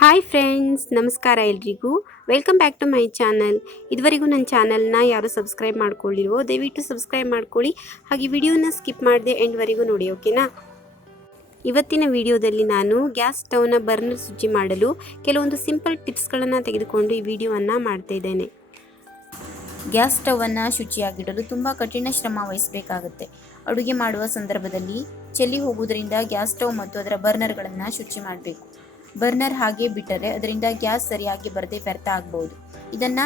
Hi friends, ನಮಸ್ಕಾರ ಎಲ್ರಿಗೂ. Welcome back to my channel ಇದುವರೆಗೂ ನನ್ನ ಚಾನಲ್ನ ಯಾರು ಸಬ್ಸ್ಕ್ರೈಬ್ ಮಾಡ್ಕೊಳ್ಳಿಲ್ವೋ, ದಯವಿಟ್ಟು ಸಬ್ಸ್ಕ್ರೈಬ್ ಮಾಡ್ಕೊಳ್ಳಿ. ಹಾಗೆ ವಿಡಿಯೋನ ಸ್ಕಿಪ್ ಮಾಡಿದೆ ಎಂಡ್ವರೆಗೂ ನೋಡಿ ಓಕೆನಾ ಇವತ್ತಿನ ವಿಡಿಯೋದಲ್ಲಿ ನಾನು ಗ್ಯಾಸ್ ಸ್ಟವ್ನ ಬರ್ನರ್ ಶುಚಿ ಮಾಡಲು ಕೆಲವೊಂದು ಸಿಂಪಲ್ ಟಿಪ್ಸ್ಗಳನ್ನು ತೆಗೆದುಕೊಂಡು ಈ ವಿಡಿಯೋವನ್ನು ಮಾಡ್ತಾ ಇದ್ದೇನೆ. ಗ್ಯಾಸ್ ಸ್ಟವನ್ನು ಶುಚಿಯಾಗಿಡಲು ತುಂಬ ಕಠಿಣ ಶ್ರಮ ವಹಿಸಬೇಕಾಗುತ್ತೆ. ಅಡುಗೆ ಮಾಡುವ ಸಂದರ್ಭದಲ್ಲಿ ಚೆಲ್ಲಿ ಹೋಗುವುದರಿಂದ ಗ್ಯಾಸ್ ಸ್ಟವ್ ಮತ್ತು ಅದರ ಬರ್ನರ್ಗಳನ್ನು ಶುಚಿ ಮಾಡಬೇಕು. ಬರ್ನರ್ ಹಾಗೆ ಬಿಟ್ಟರೆ ಅದರಿಂದ ಗ್ಯಾಸ್ ಸರಿಯಾಗಿ ಬರದೆ ವ್ಯರ್ಥ ಆಗಬಹುದು. ಇದನ್ನ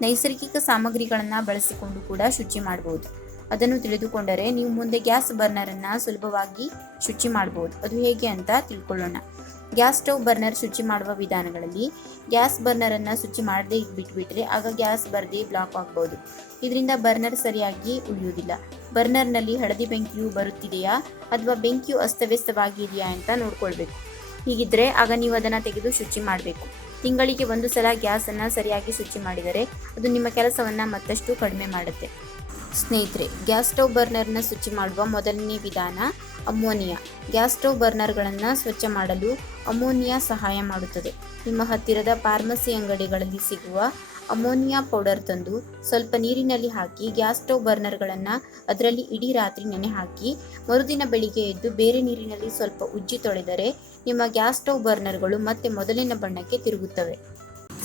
ನೈಸರ್ಗಿಕ ಸಾಮಗ್ರಿಗಳನ್ನ ಬಳಸಿಕೊಂಡು ಕೂಡ ಶುಚಿ ಮಾಡಬಹುದು. ಅದನ್ನು ತಿಳಿದುಕೊಂಡರೆ ನೀವು ಮುಂದೆ ಗ್ಯಾಸ್ ಬರ್ನರ್ ಅನ್ನ ಸುಲಭವಾಗಿ ಶುಚಿ ಮಾಡಬಹುದು. ಅದು ಹೇಗೆ ಅಂತ ತಿಳ್ಕೊಳ್ಳೋಣ. ಗ್ಯಾಸ್ ಸ್ಟವ್ ಬರ್ನರ್ ಶುಚಿ ಮಾಡುವ ವಿಧಾನಗಳಲ್ಲಿ ಗ್ಯಾಸ್ ಬರ್ನರ್ ಅನ್ನ ಶುಚಿ ಮಾಡದೆ ಬಿಟ್ಬಿಟ್ರೆ ಆಗ ಗ್ಯಾಸ್ ಬರದೆ ಬ್ಲಾಕ್ ಆಗಬಹುದು. ಇದರಿಂದ ಬರ್ನರ್ ಸರಿಯಾಗಿ ಉಳಿಯುವುದಿಲ್ಲ. ಬರ್ನರ್ನಲ್ಲಿ ಹಳದಿ ಬೆಂಕಿಯು ಬರುತ್ತಿದೆಯಾ? ಅಥವಾ ಬೆಂಕಿಯು ಅಸ್ತವ್ಯಸ್ತವಾಗಿದೆಯಾ ಅಂತ ನೋಡ್ಕೊಳ್ಬೇಕು. ಹೀಗಿದ್ರೆ ಆಗ ನೀವು ಅದನ್ನು ತೆಗೆದು ಶುಚಿ ಮಾಡಬೇಕು. ತಿಂಗಳಿಗೆ ಒಂದು ಸಲ ಗ್ಯಾಸನ್ನು ಸರಿಯಾಗಿ ಶುಚಿ ಮಾಡಿದರೆ ಅದು ನಿಮ್ಮ ಕೆಲಸವನ್ನು ಮತ್ತಷ್ಟು ಕಡಿಮೆ ಮಾಡುತ್ತೆ. ಸ್ನೇಹಿತರೆ, ಗ್ಯಾಸ್ ಸ್ಟವ್ ಬರ್ನರ್ನ ಶುಚಿ ಮಾಡುವ ಮೊದಲನೇ ವಿಧಾನ ಅಮೋನಿಯಾ. ಗ್ಯಾಸ್ ಸ್ಟವ್ ಬರ್ನರ್ಗಳನ್ನು ಸ್ವಚ್ಛ ಮಾಡಲು ಅಮೋನಿಯಾ ಸಹಾಯ ಮಾಡುತ್ತದೆ. ನಿಮ್ಮ ಹತ್ತಿರದ ಫಾರ್ಮಸಿ ಅಂಗಡಿಗಳಲ್ಲಿ ಸಿಗುವ ಅಮೋನಿಯಾ ಪೌಡರ್ ತಂದು ಸ್ವಲ್ಪ ನೀರಿನಲ್ಲಿ ಹಾಕಿ ಗ್ಯಾಸ್ ಸ್ಟವ್ ಬರ್ನರ್ಗಳನ್ನು ಅದರಲ್ಲಿ ಇಡೀ ರಾತ್ರಿ ನೆನೆ ಹಾಕಿ ಮರುದಿನ ಬೆಳಿಗ್ಗೆ ಎದ್ದು ಬೇರೆ ನೀರಿನಲ್ಲಿ ಸ್ವಲ್ಪ ಉಜ್ಜಿ ತೊಳೆದರೆ ನಿಮ್ಮ ಗ್ಯಾಸ್ ಸ್ಟವ್ ಬರ್ನರ್ಗಳು ಮತ್ತೆ ಮೊದಲಿನ ಬಣ್ಣಕ್ಕೆ ತಿರುಗುತ್ತವೆ.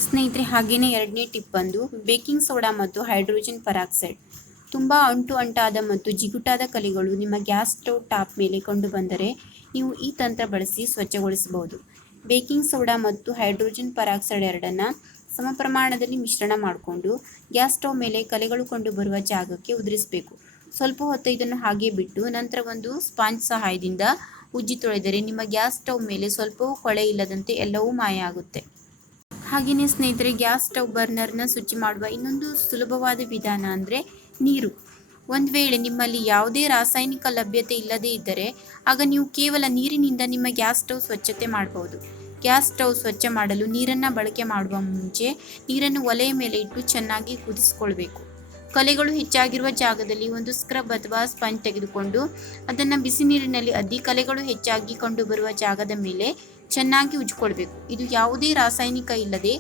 ಸ್ನೇಹಿತರೆ, ಹಾಗೇನೆ ಎರಡನೇ ಟಿಪ್ ಬಂದು ಬೇಕಿಂಗ್ ಸೋಡಾ ಮತ್ತು ಹೈಡ್ರೋಜನ್ ಪರಾಕ್ಸೈಡ್. ತುಂಬ ಅಂಟು ಅಂಟಾದ ಮತ್ತು ಜಿಗುಟಾದ ಕಲೆಗಳು ನಿಮ್ಮ ಗ್ಯಾಸ್ ಸ್ಟವ್ ಟಾಪ್ ಮೇಲೆ ಕಂಡು ಬಂದರೆ ನೀವು ಈ ತಂತ್ರ ಬಳಸಿ ಸ್ವಚ್ಛಗೊಳಿಸಬಹುದು. ಬೇಕಿಂಗ್ ಸೋಡಾ ಮತ್ತು ಹೈಡ್ರೋಜನ್ ಪರಾಕ್ಸೈಡ್ ಎರಡನ್ನು ಸಮ ಪ್ರಮಾಣದಲ್ಲಿ ಮಿಶ್ರಣ ಮಾಡಿಕೊಂಡು ಗ್ಯಾಸ್ ಸ್ಟವ್ ಮೇಲೆ ಕಲೆಗಳು ಕಂಡು ಬರುವ ಜಾಗಕ್ಕೆ ಉದುರಿಸಬೇಕು. ಸ್ವಲ್ಪ ಹೊತ್ತು ಇದನ್ನು ಹಾಗೆ ಬಿಟ್ಟು ನಂತರ ಒಂದು ಸ್ಪಾಂಜ್ ಸಹಾಯದಿಂದ ಉಜ್ಜಿ ತೊಳೆದರೆ ನಿಮ್ಮ ಗ್ಯಾಸ್ ಸ್ಟವ್ ಮೇಲೆ ಸ್ವಲ್ಪವೂ ಕೊಳೆ ಇಲ್ಲದಂತೆ ಎಲ್ಲವೂ ಮಾಯ ಆಗುತ್ತೆ. ಹಾಗೆಯೇ ಸ್ನೇಹಿತರೆ, ಗ್ಯಾಸ್ ಸ್ಟವ್ ಬರ್ನರ್ನ ಶುಚಿ ಮಾಡುವ ಇನ್ನೊಂದು ಸುಲಭವಾದ ವಿಧಾನ ಅಂದರೆ ನೀರು. ಒಂದು ವೇಳೆ ನಿಮ್ಮಲ್ಲಿ ಯಾವುದೇ ರಾಸಾಯನಿಕ ಲಭ್ಯತೆ ಇಲ್ಲದೇ ಇದ್ದರೆ, ಆಗ ನೀವು ಕೇವಲ ನೀರಿನಿಂದ ನಿಮ್ಮ ಗ್ಯಾಸ್ ಸ್ಟವ್ ಸ್ವಚ್ಛತೆ ಮಾಡಬಹುದು. ಗ್ಯಾಸ್ ಸ್ಟೌವ್ ಸ್ವಚ್ಛ ಮಾಡಲು ನೀರನ್ನು ಬಳಕೆ ಮಾಡುವ ಮುಂಚೆ ನೀರನ್ನು ಒಲೆಯ ಮೇಲೆ ಇಟ್ಟು ಚೆನ್ನಾಗಿ ಕುದಿಸ್ಕೊಳ್ಬೇಕು. ಕಲೆಗಳು ಹೆಚ್ಚಾಗಿರುವ ಜಾಗದಲ್ಲಿ ಒಂದು ಸ್ಕ್ರಬ್ ಅಥವಾ ಸ್ಪಂಜ್ ತೆಗೆದುಕೊಂಡು ಅದನ್ನು ಬಿಸಿ ನೀರಿನಲ್ಲಿ ಅದ್ದಿ ಕಲೆಗಳು ಹೆಚ್ಚಾಗಿ ಕಂಡುಬರುವ ಜಾಗದ ಮೇಲೆ ಚೆನ್ನಾಗಿ ಉಜ್ಕೊಳ್ಬೇಕು. ಇದು ಯಾವುದೇ ರಾಸಾಯನಿಕ ಇಲ್ಲದೆ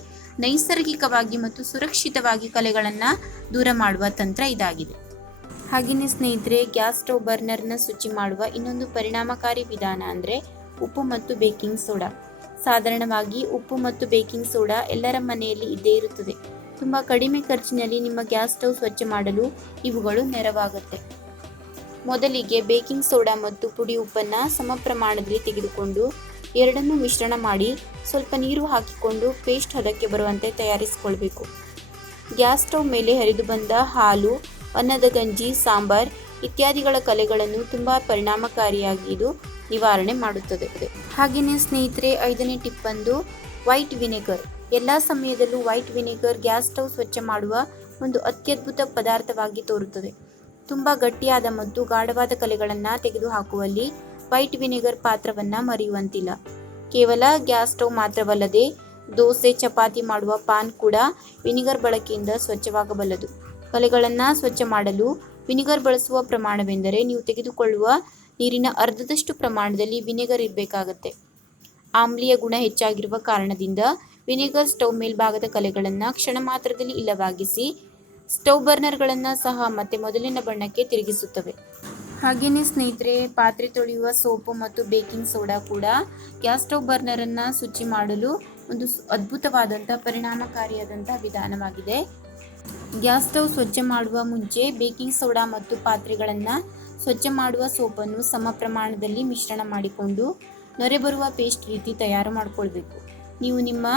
ನೈಸರ್ಗಿಕವಾಗಿ ಮತ್ತು ಸುರಕ್ಷಿತವಾಗಿ ಕಲೆಗಳನ್ನು ದೂರ ಮಾಡುವ ತಂತ್ರ ಇದಾಗಿದೆ. ಹಾಗೆಯೇ ಸ್ನೇಹಿತರೆ, ಗ್ಯಾಸ್ ಸ್ಟವ್ ಬರ್ನರ್ನ ಶುಚಿ ಮಾಡುವ ಇನ್ನೊಂದು ಪರಿಣಾಮಕಾರಿ ವಿಧಾನ ಅಂದರೆ ಉಪ್ಪು ಮತ್ತು ಬೇಕಿಂಗ್ ಸೋಡಾ. ಸಾಧಾರಣವಾಗಿ ಉಪ್ಪು ಮತ್ತು ಬೇಕಿಂಗ್ ಸೋಡಾ ಎಲ್ಲರ ಮನೆಯಲ್ಲಿ ಇದ್ದೇ ಇರುತ್ತದೆ. ತುಂಬ ಕಡಿಮೆ ಖರ್ಚಿನಲ್ಲಿ ನಿಮ್ಮ ಗ್ಯಾಸ್ ಸ್ಟವ್ ಸ್ವಚ್ಛ ಮಾಡಲು ಇವುಗಳು ನೆರವಾಗುತ್ತೆ. ಮೊದಲಿಗೆ ಬೇಕಿಂಗ್ ಸೋಡಾ ಮತ್ತು ಪುಡಿ ಉಪ್ಪನ್ನು ಸಮ ಪ್ರಮಾಣದಲ್ಲಿ ತೆಗೆದುಕೊಂಡು ಎರಡನ್ನೂ ಮಿಶ್ರಣ ಮಾಡಿ ಸ್ವಲ್ಪ ನೀರು ಹಾಕಿಕೊಂಡು ಪೇಸ್ಟ್ ಹದಕ್ಕೆ ಬರುವಂತೆ ತಯಾರಿಸಿಕೊಳ್ಬೇಕು. ಗ್ಯಾಸ್ ಸ್ಟವ್ ಮೇಲೆ ಹರಿದು ಬಂದ ಹಾಲು, ಅನ್ನದ ಗಂಜಿ, ಸಾಂಬಾರ್ ಇತ್ಯಾದಿಗಳ ಕಲೆಗಳನ್ನು ತುಂಬ ಪರಿಣಾಮಕಾರಿಯಾಗಿ ಇದು ನಿವಾರಣೆ ಮಾಡುತ್ತದೆ. ಹಾಗೆಯೇ ಸ್ನೇಹಿತರೆ, ಐದನೇ ಟಿಪ್ ಬಂದು ವೈಟ್ ವಿನೆಗರ್. ಎಲ್ಲ ಸಮಯದಲ್ಲೂ ವೈಟ್ ವಿನೆಗರ್ ಗ್ಯಾಸ್ ಸ್ಟವ್ ಸ್ವಚ್ಛ ಮಾಡುವ ಒಂದು ಅತ್ಯದ್ಭುತ ಪದಾರ್ಥವಾಗಿ ತೋರುತ್ತದೆ. ತುಂಬ ಗಟ್ಟಿಯಾದ ಮತ್ತು ಗಾಢವಾದ ಕಲೆಗಳನ್ನು ತೆಗೆದುಹಾಕುವಲ್ಲಿ ವೈಟ್ ವಿನೆಗರ್ ಪಾತ್ರವನ್ನು ಮರೆಯುವಂತಿಲ್ಲ. ಕೇವಲ ಗ್ಯಾಸ್ ಸ್ಟವ್ ಮಾತ್ರವಲ್ಲದೆ ದೋಸೆ, ಚಪಾತಿ ಮಾಡುವ ಪಾನ್ ಕೂಡ ವಿನಿಗರ್ ಬಳಕೆಯಿಂದ ಸ್ವಚ್ಛವಾಗಬಲ್ಲದು. ಕಲೆಗಳನ್ನು ಸ್ವಚ್ಛ ಮಾಡಲು ವಿನಿಗರ್ ಬಳಸುವ ಪ್ರಮಾಣವೆಂದರೆ ನೀವು ತೆಗೆದುಕೊಳ್ಳುವ ನೀರಿನ ಅರ್ಧದಷ್ಟು ಪ್ರಮಾಣದಲ್ಲಿ ವಿನೆಗರ್ ಇರಬೇಕಾಗತ್ತೆ. ಆಮ್ಲೀಯ ಗುಣ ಹೆಚ್ಚಾಗಿರುವ ಕಾರಣದಿಂದ ವಿನೆಗರ್ ಸ್ಟೌವ್ ಮೇಲ್ಭಾಗದ ಕಲೆಗಳನ್ನು ಕ್ಷಣ ಮಾತ್ರದಲ್ಲಿ ಇಲ್ಲವಾಗಿಸಿ ಸ್ಟವ್ ಬರ್ನರ್ಗಳನ್ನು ಸಹ ಮತ್ತೆ ಮೊದಲಿನ ಬಣ್ಣಕ್ಕೆ ತಿರುಗಿಸುತ್ತವೆ. ಹಾಗೆಯೇ ಸ್ನೇಹಿತರೆ, ಪಾತ್ರೆ ತೊಳೆಯುವ ಸೋಪು ಮತ್ತು ಬೇಕಿಂಗ್ ಸೋಡಾ ಕೂಡ ಗ್ಯಾಸ್ ಸ್ಟವ್ ಬರ್ನರನ್ನು ಶುಚಿ ಮಾಡಲು ಒಂದು ಅದ್ಭುತವಾದಂಥ ಪರಿಣಾಮಕಾರಿಯಾದಂಥ ವಿಧಾನವಾಗಿದೆ. ಗ್ಯಾಸ್ ಸ್ಟೌವ್ ಸ್ವಚ್ಛ ಮಾಡುವ ಮುಂಚೆ ಬೇಕಿಂಗ್ ಸೋಡಾ ಮತ್ತು ಪಾತ್ರೆಗಳನ್ನು ಸ್ವಚ್ಛ ಮಾಡುವ ಸೋಪನ್ನು ಸಮ ಪ್ರಮಾಣದಲ್ಲಿ ಮಿಶ್ರಣ ಮಾಡಿಕೊಂಡು ನೊರೆ ಬರುವ ಪೇಸ್ಟ್ ರೀತಿ ತಯಾರು ಮಾಡಿಕೊಳ್ಬೇಕು. ನೀವು ನಿಮ್ಮ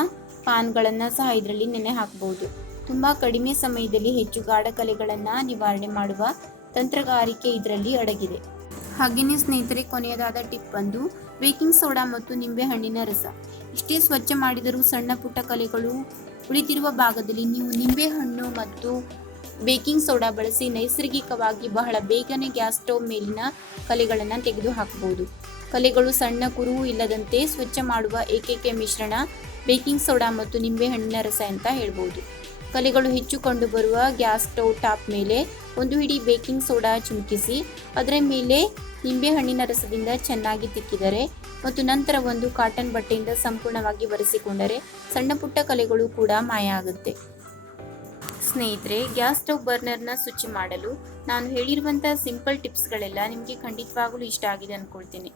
ಪಾನ್ಗಳನ್ನು ಸಹ ಇದರಲ್ಲಿ ನೆನೆ ಹಾಕಬಹುದು ತುಂಬ ಕಡಿಮೆ ಸಮಯದಲ್ಲಿ ಹೆಚ್ಚು ಗಾಢ ಕಲೆಗಳನ್ನು ನಿವಾರಣೆ ಮಾಡುವ ತಂತ್ರಗಾರಿಕೆ ಇದರಲ್ಲಿ ಅಡಗಿದೆ. ಹಾಗೆಯೇ ಸ್ನೇಹಿತರೆ, ಕೊನೆಯದಾದ ಟಿಪ್ ಬಂದು ಬೇಕಿಂಗ್ ಸೋಡಾ ಮತ್ತು ನಿಂಬೆಹಣ್ಣಿನ ರಸ. ಇಷ್ಟೇ ಸ್ವಚ್ಛ ಮಾಡಿದರೂ ಸಣ್ಣ ಪುಟ್ಟ ಕಲೆಗಳು ಉಳಿದಿರುವ ಭಾಗದಲ್ಲಿ ನೀವು ನಿಂಬೆಹಣ್ಣು ಮತ್ತು ಬೇಕಿಂಗ್ ಸೋಡಾ ಬಳಸಿ ನೈಸರ್ಗಿಕವಾಗಿ ಬಹಳ ಬೇಗನೆ ಗ್ಯಾಸ್ ಸ್ಟೌವ್ ಮೇಲಿನ ಕಲೆಗಳನ್ನು ತೆಗೆದು ಹಾಕಬಹುದು ಕಲೆಗಳು ಸಣ್ಣ ಕುರುಹು ಇಲ್ಲದಂತೆ ಸ್ವಚ್ಛ ಮಾಡುವ ಏಕೈಕ ಮಿಶ್ರಣ ಬೇಕಿಂಗ್ ಸೋಡಾ ಮತ್ತು ನಿಂಬೆಹಣ್ಣಿನ ರಸ ಅಂತ ಹೇಳ್ಬೋದು. ಕಲೆಗಳು ಹೆಚ್ಚು ಕಂಡುಬರುವ ಗ್ಯಾಸ್ ಸ್ಟೌವ್ ಟಾಪ್ ಮೇಲೆ ಒಂದು ಹಿಡಿ ಬೇಕಿಂಗ್ ಸೋಡಾ ಚುಮುಕಿಸಿ, ಅದರ ಮೇಲೆ ನಿಂಬೆಹಣ್ಣಿನ ರಸದಿಂದ ಚೆನ್ನಾಗಿ ತಿಕ್ಕಿದರೆ ಮತ್ತು ನಂತರ ಒಂದು ಕಾಟನ್ ಬಟ್ಟೆಯಿಂದ ಸಂಪೂರ್ಣವಾಗಿ ಒರೆಸಿಕೊಂಡರೆ ಸಣ್ಣ ಪುಟ್ಟ ಕಲೆಗಳು ಕೂಡ ಮಾಯ ಆಗುತ್ತೆ. ಸ್ನೇಹಿತರೆ, ಗ್ಯಾಸ್ ಸ್ಟವ್ ಬರ್ನರ್ನ ಶುಚಿ ಮಾಡಲು ನಾನು ಹೇಳಿರುವಂಥ ಸಿಂಪಲ್ ಟಿಪ್ಸ್ಗಳೆಲ್ಲ ನಿಮಗೆ ಖಂಡಿತವಾಗಲೂ ಇಷ್ಟ ಆಗಿದೆ ಅಂದ್ಕೊಳ್ತೀನಿ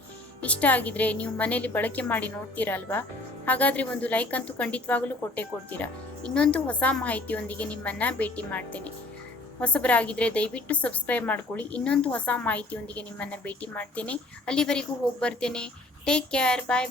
ಇಷ್ಟ ಆಗಿದ್ರೆ ನೀವು ಮನೆಯಲ್ಲಿ ಬಳಕೆ ಮಾಡಿ ನೋಡ್ತೀರಾ ಅಲ್ವಾ? ಹಾಗಾದರೆ ಒಂದು ಲೈಕ್ ಅಂತೂ ಖಂಡಿತವಾಗಲೂ ಕೊಟ್ಟೆ ಕೊಡ್ತೀರಾ? ಇನ್ನೊಂದು ಹೊಸ ಮಾಹಿತಿಯೊಂದಿಗೆ ನಿಮ್ಮನ್ನ ಭೇಟಿ ಮಾಡ್ತೇನೆ. ಹೊಸಬರಾಗಿದ್ರೆ ದಯವಿಟ್ಟು ಸಬ್ಸ್ಕ್ರೈಬ್ ಮಾಡ್ಕೊಳ್ಳಿ. ಇನ್ನೊಂದು ಹೊಸ ಮಾಹಿತಿಯೊಂದಿಗೆ ನಿಮ್ಮನ್ನ ಭೇಟಿ ಮಾಡ್ತೇನೆ. ಅಲ್ಲಿವರೆಗೂ ಹೋಗಿ ಬರ್ತೇನೆ. ಟೇಕ್ ಕೇರ್ ಬಾಯ್ ಬಾಯ್